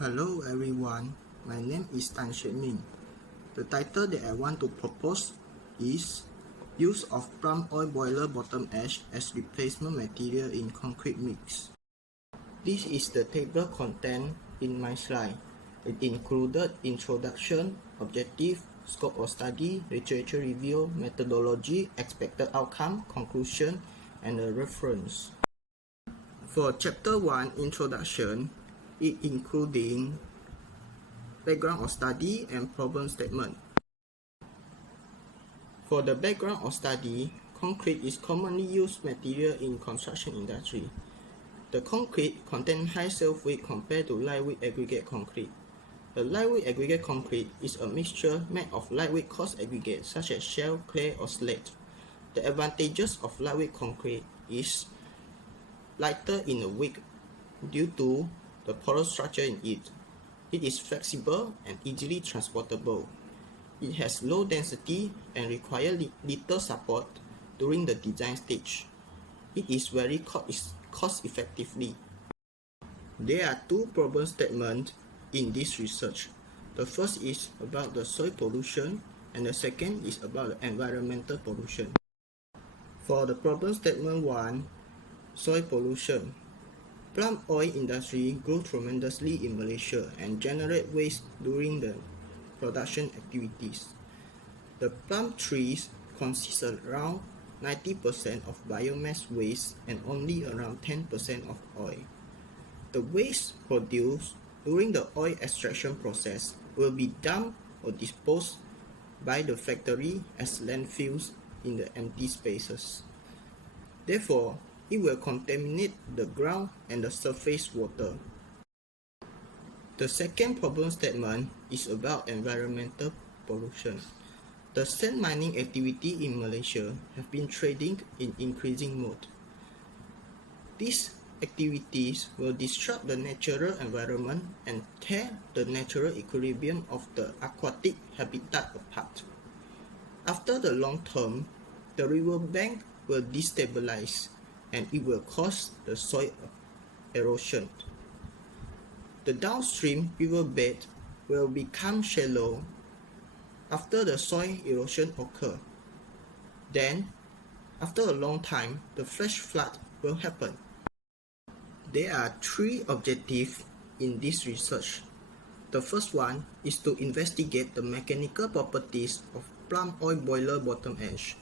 Hello everyone, my name is Tan Xuan Min. The title that I want to propose is Use of Palm Oil Boiler Bottom Ash as Replacement Material in Concrete Mix. This is the table content in my slide. It included introduction, objective, scope of study, literature review, methodology, expected outcome, conclusion, and a reference. For Chapter 1, Introduction, it including background of study and problem statement. For the background of study, concrete is commonly used material in construction industry. The concrete contains high self-weight compared to lightweight aggregate concrete. The lightweight aggregate concrete is a mixture made of lightweight coarse aggregates such as shell, clay, or slate. The advantages of lightweight concrete is lighter in the weight due to the porous structure in it. It is flexible and easily transportable. It has low density and requires little support during the design stage. It is very cost effectively. There are two problem statements in this research. The first is about the soil pollution and the second is about the environmental pollution. For the problem statement 1, soil pollution. Palm oil industry grew tremendously in Malaysia and generate waste during the production activities. The palm trees consist around 90% of biomass waste and only around 10% of oil. The waste produced during the oil extraction process will be dumped or disposed by the factory as landfills in the empty spaces. Therefore, it will contaminate the ground and the surface water. The second problem statement is about environmental pollution. The sand mining activity in Malaysia have been trading in increasing mode. These activities will disrupt the natural environment and tear the natural equilibrium of the aquatic habitat apart. After the long term, the riverbank will destabilize and it will cause the soil erosion. The downstream riverbed will become shallow after the soil erosion occurs. Then, after a long time, the flash flood will happen. There are three objectives in this research. The first one is to investigate the mechanical properties of palm oil boiler bottom ash.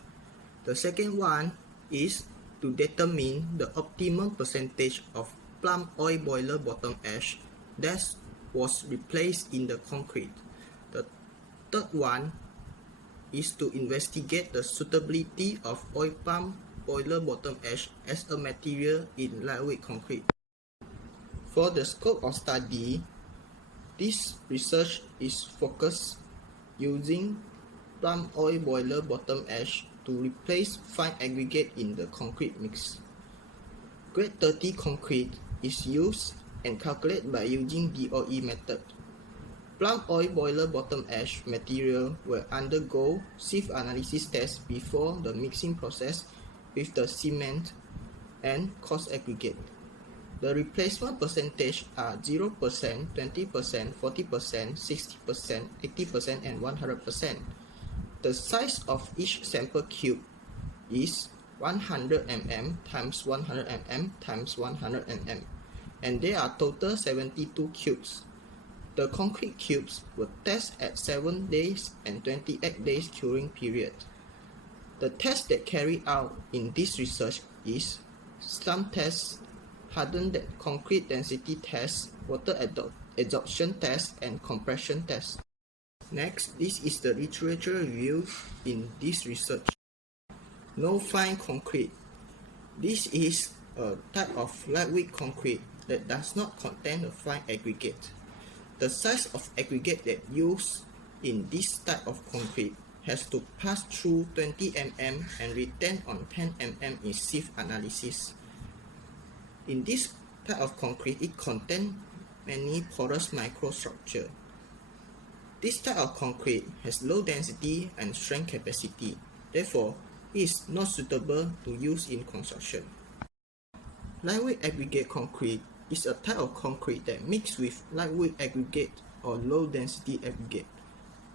The second one is to determine the optimum percentage of palm oil boiler bottom ash that was replaced in the concrete. The third one is to investigate the suitability of oil palm boiler bottom ash as a material in lightweight concrete. For the scope of study, this research is focused using palm oil boiler bottom ash to replace fine aggregate in the concrete mix. Grade 30 concrete is used and calculated by using DOE method. Palm oil boiler bottom ash material will undergo sieve analysis test before the mixing process with the cement and coarse aggregate. The replacement percentage are 0%, 20%, 40%, 60%, 80%, and 100%. The size of each sample cube is 100 mm times 100 mm times 100 mm, and there are total 72 cubes. The concrete cubes were tested at 7 days and 28 days curing period. The test that carried out in this research is slump test, hardened concrete density test, water adsorption test, and compression test. Next, this is the literature review in this research. No fine concrete. This is a type of lightweight concrete that does not contain a fine aggregate. The size of aggregate that used in this type of concrete has to pass through 20 mm and retain on 10 mm in sieve analysis. In this type of concrete, it contains many porous microstructures. This type of concrete has low density and strength capacity. Therefore, it is not suitable to use in construction. Lightweight aggregate concrete is a type of concrete that mixes with lightweight aggregate or low-density aggregate.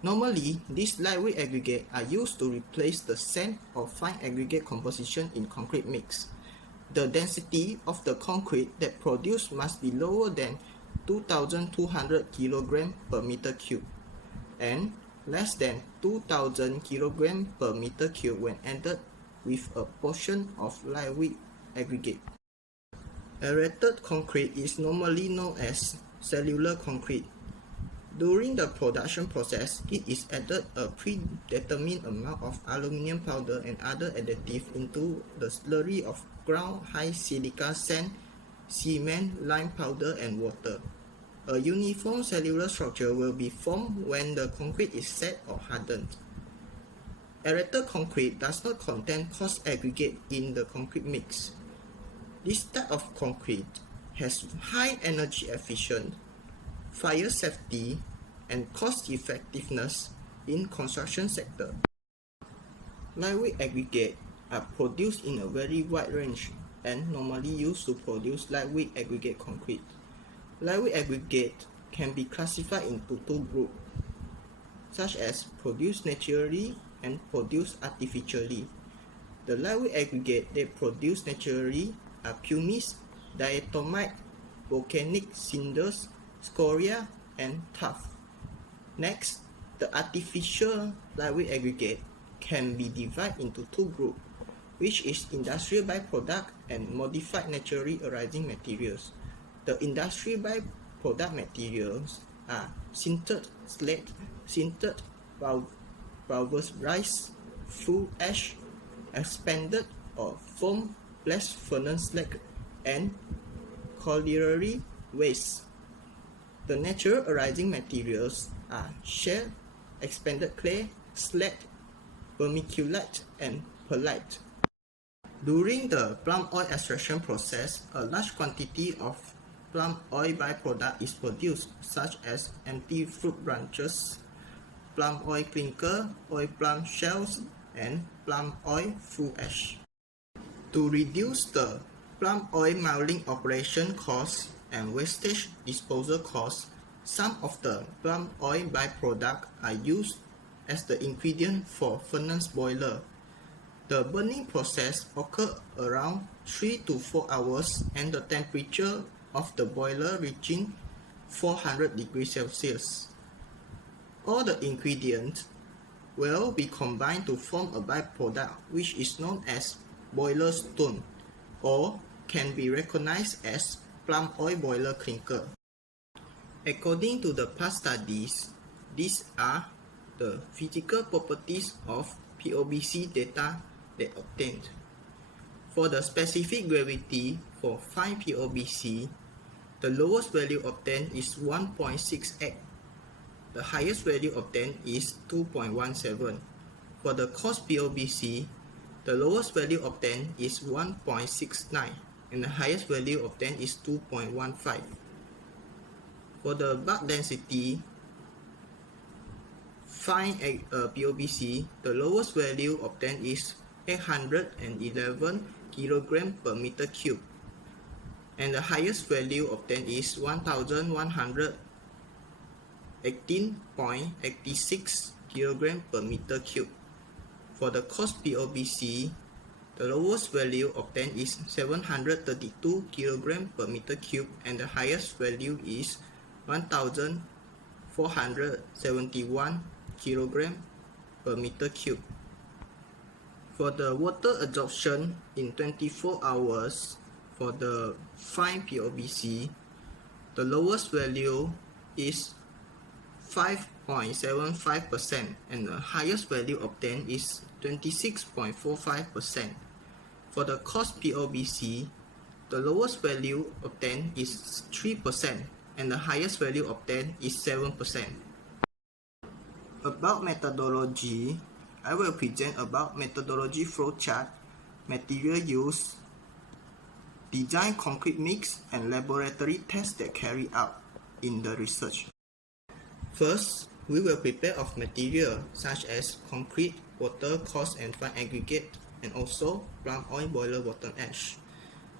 Normally, these lightweight aggregates are used to replace the sand or fine aggregate composition in concrete mix. The density of the concrete that produced must be lower than 2,200 kg per meter cube and less than 2,000 kg per meter cube when added with a portion of lightweight aggregate. Aerated concrete is normally known as cellular concrete. During the production process, it is added a predetermined amount of aluminum powder and other additives into the slurry of ground high silica sand, cement, lime powder, and water. A uniform cellular structure will be formed when the concrete is set or hardened. Aerated concrete does not contain coarse aggregate in the concrete mix. This type of concrete has high energy efficient, fire safety, and cost effectiveness in construction sector. Lightweight aggregate are produced in a very wide range and normally used to produce lightweight aggregate concrete. Lightweight aggregate can be classified into two groups, such as produced naturally and produced artificially. The lightweight aggregate that produced naturally are pumice, diatomite, volcanic cinders, scoria, and tuff. Next, the artificial lightweight aggregate can be divided into two groups, which is industrial byproduct and modified naturally arising materials. The industrial byproduct materials are sintered slate, sintered pulverized flue ash, expanded or foam blast furnace slag, and colliery waste. The natural arising materials are shale, expanded clay, slag, vermiculite, and perlite. During the palm oil extraction process, a large quantity of palm oil byproduct is produced, such as empty fruit branches, palm oil clinker, oil palm shells, and palm oil flue ash. To reduce the palm oil milling operation costs and wastage disposal costs, some of the palm oil byproducts are used as the ingredient for furnace boiler. The burning process occurs around 3 to 4 hours and the temperature of the boiler reaching 400 degrees Celsius. All the ingredients will be combined to form a byproduct which is known as boiler stone or can be recognized as palm oil boiler clinker. According to the past studies, these are the physical properties of POBC data that obtained. For the specific gravity for fine POBC, the lowest value obtained is 1.68. The highest value obtained is 2.17. For the coarse POBC, the lowest value obtained is 1.69 and the highest value obtained is 2.15. For the bulk density fine POBC, the lowest value obtained is 811 kg per meter cube and the highest value obtained is 1118.86 kg per meter cube. For the coarse POBC, the lowest value obtained is 732 kg per meter cube and the highest value is 1471 kg per meter cube. For the water absorption in 24 hours for the fine POBC, the lowest value is 5.75% and the highest value obtained is 26.45%. For the coarse POBC, the lowest value obtained is 3% and the highest value obtained is 7%. About methodology, I will present about methodology flowchart, material use, design concrete mix, and laboratory tests that carry out in the research. First, we will prepare of material such as concrete, water, coarse and fine aggregate, and also palm oil boiler bottom ash.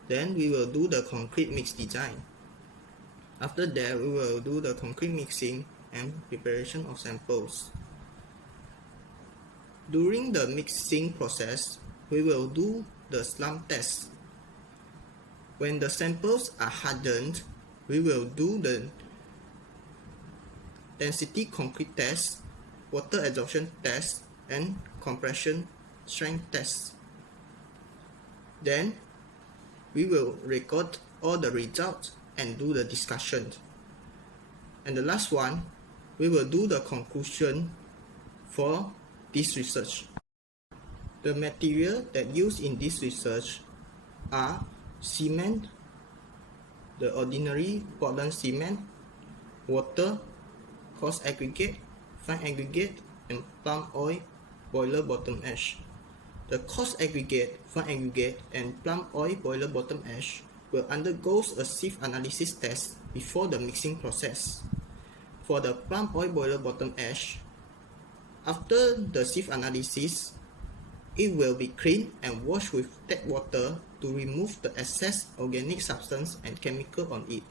Then we will do the concrete mix design. After that, we will do the concrete mixing and preparation of samples. During the mixing process, we will do the slump test. When the samples are hardened, we will do the density concrete test, water adsorption test, and compression strength test. Then, we will record all the results and do the discussion. And the last one, we will do the conclusion for this research. The material that used in this research are cement, the ordinary Portland cement, water, coarse aggregate, fine aggregate, and palm oil boiler bottom ash. The coarse aggregate, fine aggregate, and palm oil boiler bottom ash will undergo a sieve analysis test before the mixing process. For the palm oil boiler bottom ash, after the sieve analysis, it will be cleaned and washed with tap water to remove the excess organic substance and chemical on it.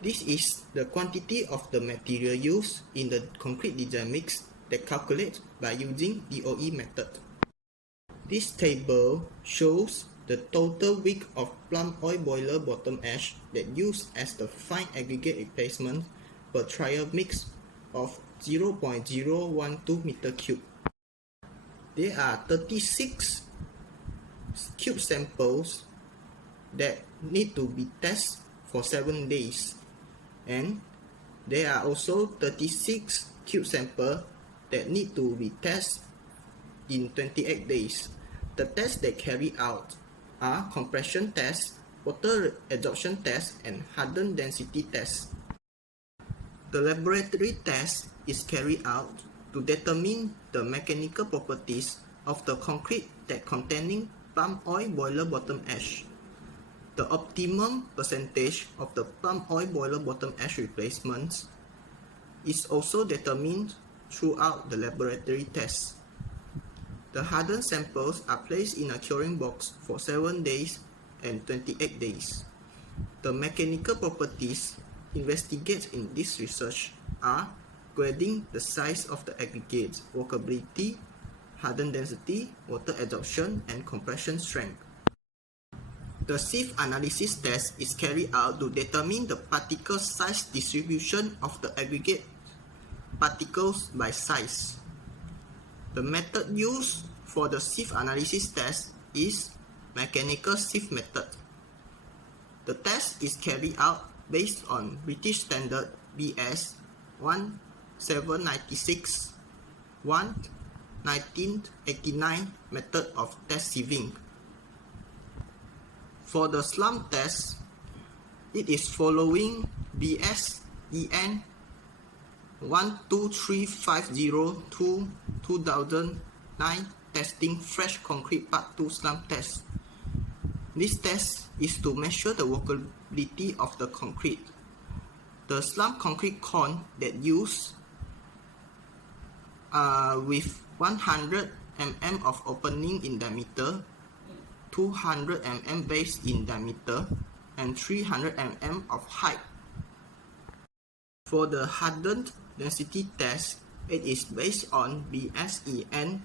This is the quantity of the material used in the concrete design mix that calculates by using DOE method. This table shows the total weight of palm oil boiler bottom ash that used as the fine aggregate replacement per trial mix of 0.012 meter cube. There are 36 cube samples that need to be tested for 7 days, and there are also 36 cube samples that need to be tested in 28 days. The tests they carry out are compression tests, water adsorption tests, and hardened density tests. The laboratory test is carried out to determine the mechanical properties of the concrete that containing palm oil boiler bottom ash. The optimum percentage of the palm oil boiler bottom ash replacements is also determined throughout the laboratory tests. The hardened samples are placed in a curing box for 7 days and 28 days. The mechanical properties investigated in this research are grading the size of the aggregates, workability, hardened density, water adsorption, and compression strength. The sieve analysis test is carried out to determine the particle size distribution of the aggregate particles by size. The method used for the sieve analysis test is mechanical sieve method. The test is carried out based on British Standard BS 1796 1989 method of test sieving. For the slump test, it is following BS EN 12350-2009 testing fresh concrete part 2 slump test. This test is to measure the workability of the concrete. The slump concrete cone that used with 100 mm of opening in diameter, 200 mm base in diameter, and 300 mm of height. For the hardened density test, it is based on BSEN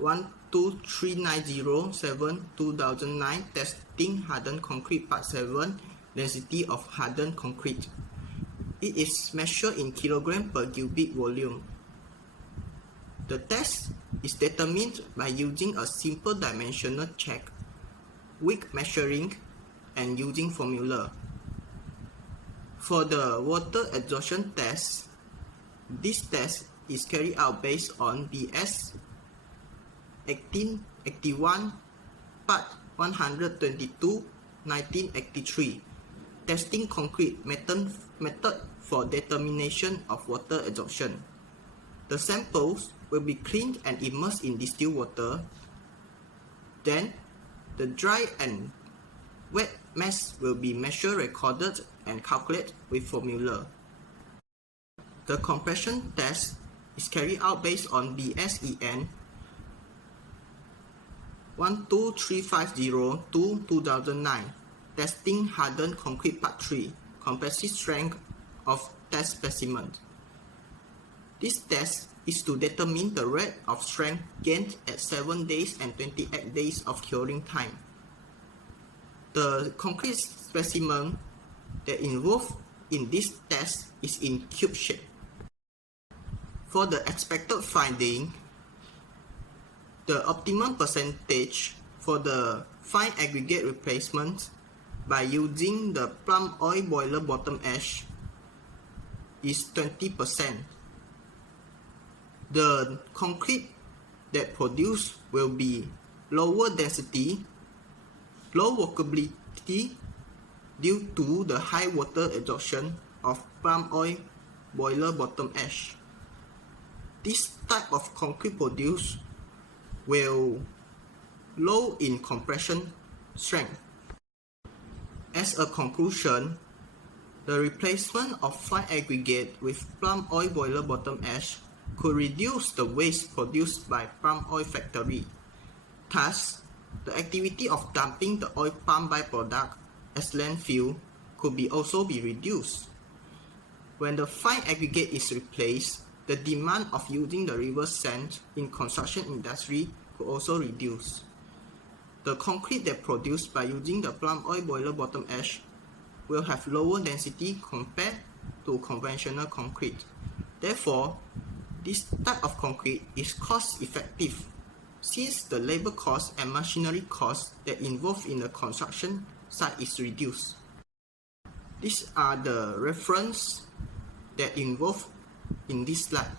12390-7-2009 testing hardened concrete part 7 density of hardened concrete. It is measured in kilogram per cubic volume. The test is determined by using a simple dimensional check, weight measuring, and using formula. For the water adsorption test, this test is carried out based on BS 1881 part 122 1983 testing concrete method for determination of water adsorption. The samples will be cleaned and immersed in distilled water. Then, the dry and wet mass will be measured, recorded, and calculated with formula. The compression test is carried out based on BSEN 12350-2009 testing hardened concrete part 3 compressive strength of test specimen. This test is to determine the rate of strength gained at 7 days and 28 days of curing time. The concrete specimen that involved in this test is in cube shape. For the expected finding, the optimum percentage for the fine aggregate replacement by using the plum oil boiler bottom ash is 20%. The concrete that produced will be lower density, low workability due to the high water absorption of plum oil boiler bottom ash. This type of concrete produced will low in compression strength. As a conclusion, the replacement of fine aggregate with plum oil boiler bottom ash could reduce the waste produced by palm oil factory. Thus, the activity of dumping the oil palm byproduct as landfill could also be reduced. When the fine aggregate is replaced, the demand of using the river sand in construction industry could also reduce. The concrete that produced by using the plum oil boiler bottom ash will have lower density compared to conventional concrete. Therefore, this type of concrete is cost effective since the labor cost and machinery cost that involved in the construction site is reduced. These are the references that involved in this slide.